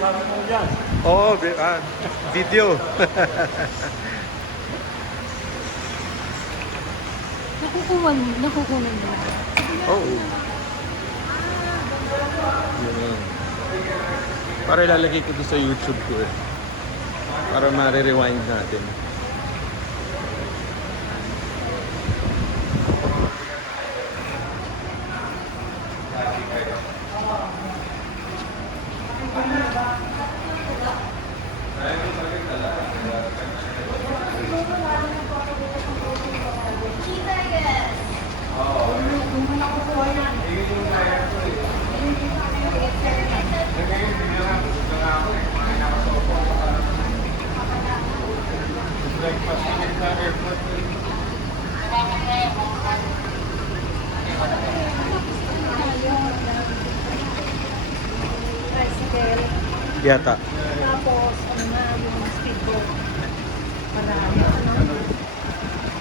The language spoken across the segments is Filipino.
kasama mo dyan. Oo, video. Nakukunan mo. Oo. Yun. Para ilalagay ko to sa YouTube ko eh. Para ma-rewind natin. Tricycle. Yata. Tapos, ano na, yung speedboat. Para,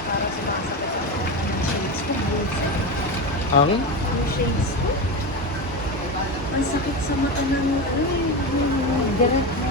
para sumasakit sa ng shades ko. Ang? Yung shades ko. Ang sakit sa mata ng, ano eh, direct na